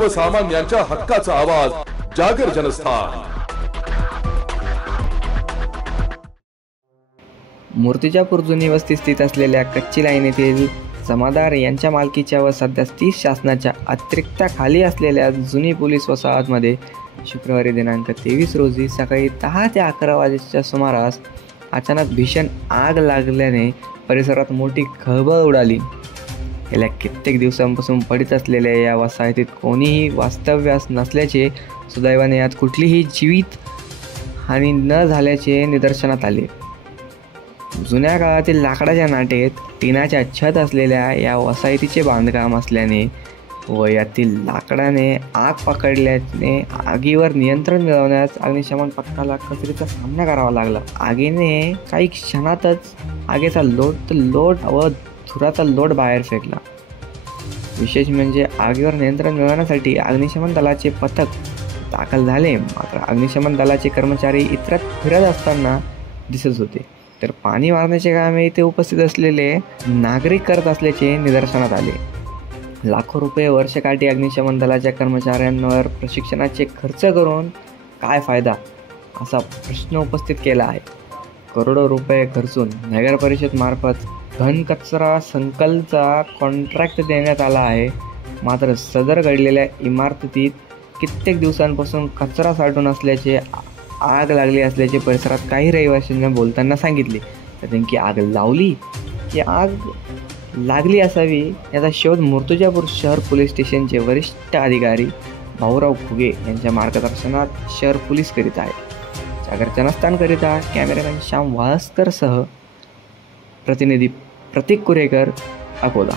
सर्वसामान्यांच्या हक्काचा आवाज जागर जनस्थान। मूर्तिजापूर जुनी वस्ती स्थित असलेल्या कच्ची लाईन येथील जमादार यांच्या मालकीच्या व सध्या 30 शासनाच्या अतिरिक्ताखाली असलेल्या जुनी पोलीस वसाहतमध्ये शुक्रवारी दिनांक 23 रोजी सकाळी 10 ते 11 वाजेच्या सुमारास अचानक भीषण आग लागल्याने परिसरात मोठी खळबळ उडाली। गेल्या कित्येक दिवसांपासून पडीत असलेल्या या वसाहतीत कोणीही वास्तव्यास नसल्याचे, सुदैवाने यात कुठलीही जीवित हानी न झाल्याचे निदर्शनात आले। जुन्या काळातील लाकडाच्या नाटेत टिनाच्या छत असलेल्या या वसाहतीचे बांधकाम असल्याने व यातील लाकडाने आग पकडल्याने आगीवर नियंत्रण मिळवण्यास अग्निशमन पथकाला कसरतीचा सामना करावा लागला। आगीने काही क्षणातच आगीचा लोट व धुराचा लोट बाहेर फेकला। विशेष म्हणजे आगीवर नियंत्रण मिळवण्यासाठी अग्निशमन दलाचे पथक दाखल झाले, मात्र अग्निशमन दलाचे कर्मचारी इतरत फिरत असताना दिसत होते, तर पाणी मारण्याचे कामे इथे उपस्थित असलेले नागरिक करत असल्याचे निदर्शनात आले। लाखो रुपये वर्षकाठी अग्निशमन दलाच्या कर्मचाऱ्यांवर प्रशिक्षणाचे खर्च करून काय फायदा, असा प्रश्न उपस्थित केला आहे। करोडो रुपये खर्चून नगर परिषद मार्फत घन कचरा संकलनचा कॉन्ट्रॅक्ट देण्यात आला आहे, मात्र सदर घडलेल्या इमारतीत कित्येक दिवसांपासून कचरा साठून असल्याचे, आग लागली असल्याचे परिसरात काही रहिवाशांना बोलताना सांगितले। तर नेमकी आग लावली की आग लागली असावी याचा शोध मूर्तिजापूर शहर पोलीस स्टेशनचे वरिष्ठ अधिकारी भाऊराव फुगे यांच्या मार्गदर्शनात शहर पोलीस करीत आहेत। जागर जनस्थानकरिता कॅमेरामॅन श्याम वाळस्करसह प्रतिनिधी प्रतीक कुरेकर, अकोला।